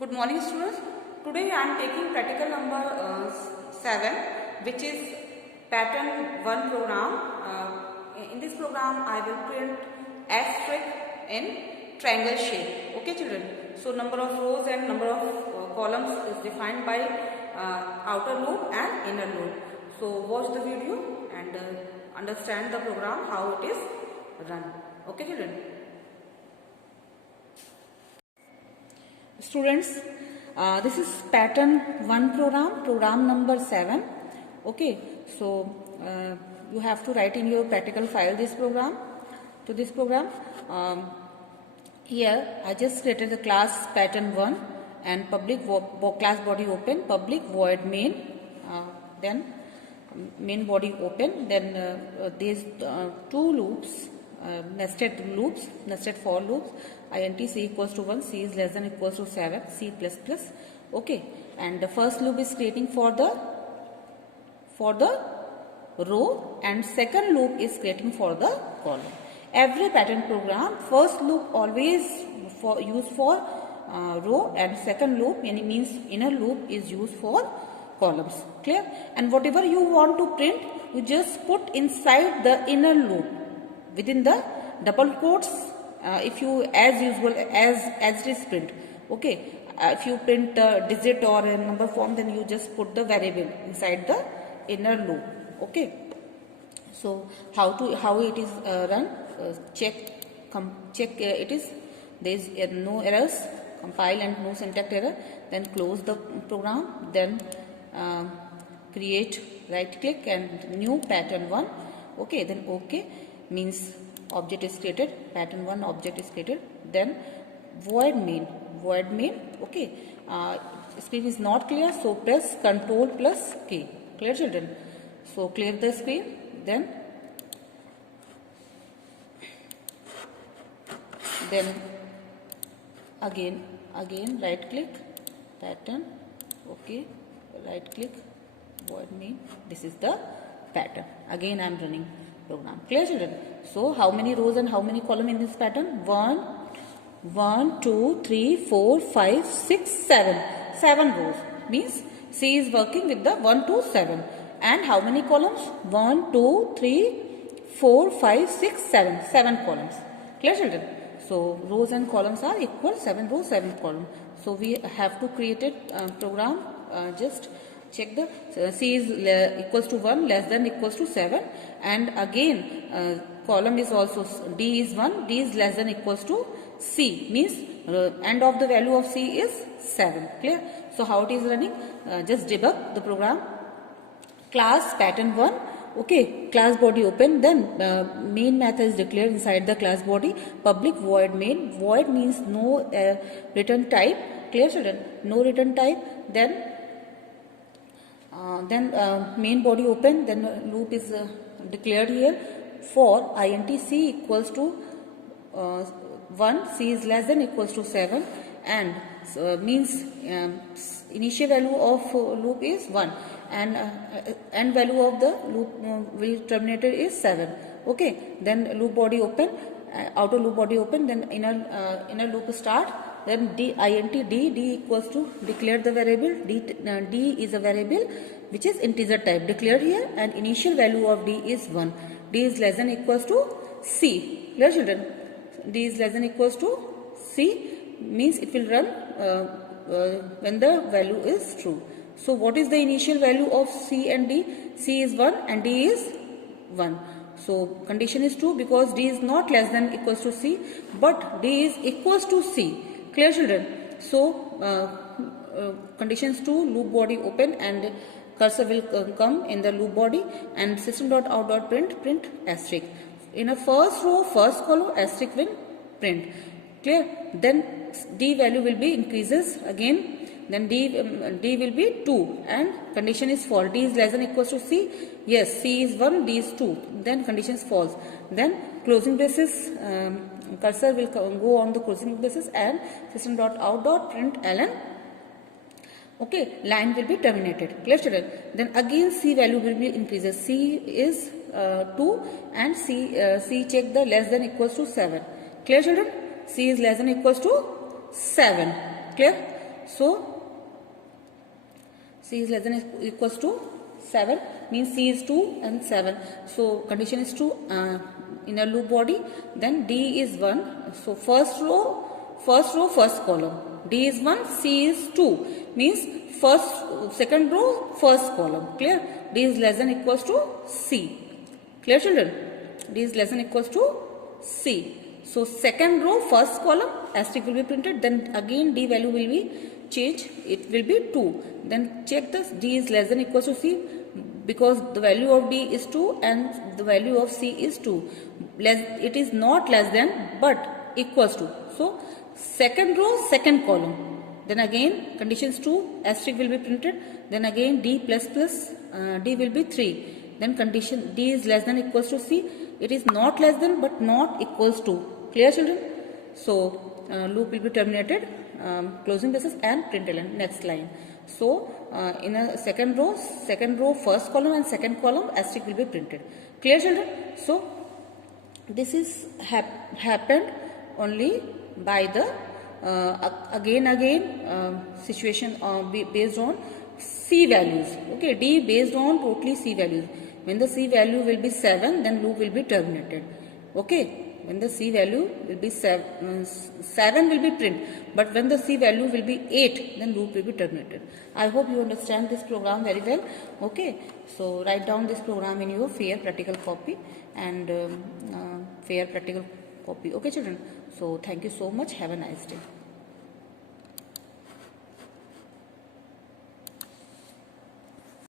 Good morning, students. Today I am taking practical number 7, which is pattern 1 program. In this program I will print asterisk in triangle shape. Okay children. So number of rows and number of columns is defined by outer loop and inner loop. So watch the video and understand the program, how it is run. Okay children. Students, this is pattern 1 program number 7. Okay, so you have to write in your practical file this program. To this program, here I just created the class pattern 1 and public class body open, public void main, then main body open, then these two loops, nested for loops, int c equals to 1, c is less than equals to 7, c plus plus. Okay, and the first loop is creating for the row and second loop is creating for the column. Every pattern program, first loop always used for row and second loop means inner loop is used for columns. Clear? And whatever you want to print, you just put inside the inner loop within the double quotes. If you, as usual, as it is print. Okay, if you print a digit or a number form, then you just put the variable inside the inner loop. Okay, so how it is run? Check it is, there is no errors, compile and no syntax error, then close the program, then create, right click and new pattern 1. Okay, then okay means object is created, pattern 1 object is created, then void main. Okay, screen is not clear, so press Ctrl plus K. Clear children? So clear the screen, then again right click pattern. Okay, right click void main. This is the pattern. Again I am running program. Clear children? So how many rows and how many columns in this pattern? 1, 2, 3, 4, 5, 6, 7. 7 rows means C is working with the 1 to 7. And how many columns? 1, 2, 3, 4, 5, 6, 7. 7 columns. Clear children? So rows and columns are equal, 7 rows, 7 columns. So we have to create a program. Just check the C is equals to 1, less than equals to 7, and again column is also D is 1, D is less than equals to C, means end of the value of C is 7. Clear? So how it is running? Just debug the program. Class pattern 1. Okay, class body open, then main method is declared inside the class body, public void main. Void means no return type. Clear children? No return type. Then main body open, then loop is declared here for int c equals to 1, c is less than equals to 7, and means initial value of loop is 1 and end value of the loop will terminated is 7. Okay, then loop body open, outer loop body open, then inner loop start. Then int d equals to declare the variable. D is a variable which is integer type declared here, and initial value of d is 1. D is less than equals to c. Clear children? D is less than equals to c means it will run when the value is true. So what is the initial value of c and d? C is 1 and d is 1. So condition is true because d is not less than equals to c, but d is equals to c. Clear children? So conditions 2, loop body open and cursor will come in the loop body, and system.out.print asterisk. In a first row, first column, asterisk will print. Clear? Then d value will be increases again. Then d will be 2 and condition is false. D is less than equals to c. Yes, c is 1, d is 2. Then condition is false. Then closing braces, cursor will go on the closing braces and system.out.println. Okay, line will be terminated. Clear children? Then again c value will be increases. C is 2 and c check the less than equals to 7. Clear children? C is less than equals to 7. Clear? So C is less than or equals to 7 means C is 2 and 7. So condition is 2 in a loop body. Then D is 1. So first row, first column. D is 1, C is 2 means second row, first column. Clear? D is less than or equals to C. Clear, children? D is less than or equals to C. So second row, first column, asterisk will be printed. Then again D value will be changed. It will be 2. Then check this. D is less than or equals to C because the value of D is 2 and the value of C is 2. It is not less than but equals to. So second row, second column. Then again conditions 2, asterisk will be printed. Then again D plus D will be 3. Then condition D is less than or equals to C. It is not less than but not equals to. Clear, children? So loop will be terminated, closing braces and println. Next line. So in a second row, first column and second column, asterisk will be printed. Clear, children? So this is happened only by the again situation based on C values. Okay, D based on totally C values. When the C value will be 7, then loop will be terminated. Okay. When the C value will be 7 will be print, but when the C value will be 8, then loop will be terminated. I hope you understand this program very well. Okay, so write down this program in your fair practical copy and fair practical copy. Okay, children. So thank you so much. Have a nice day.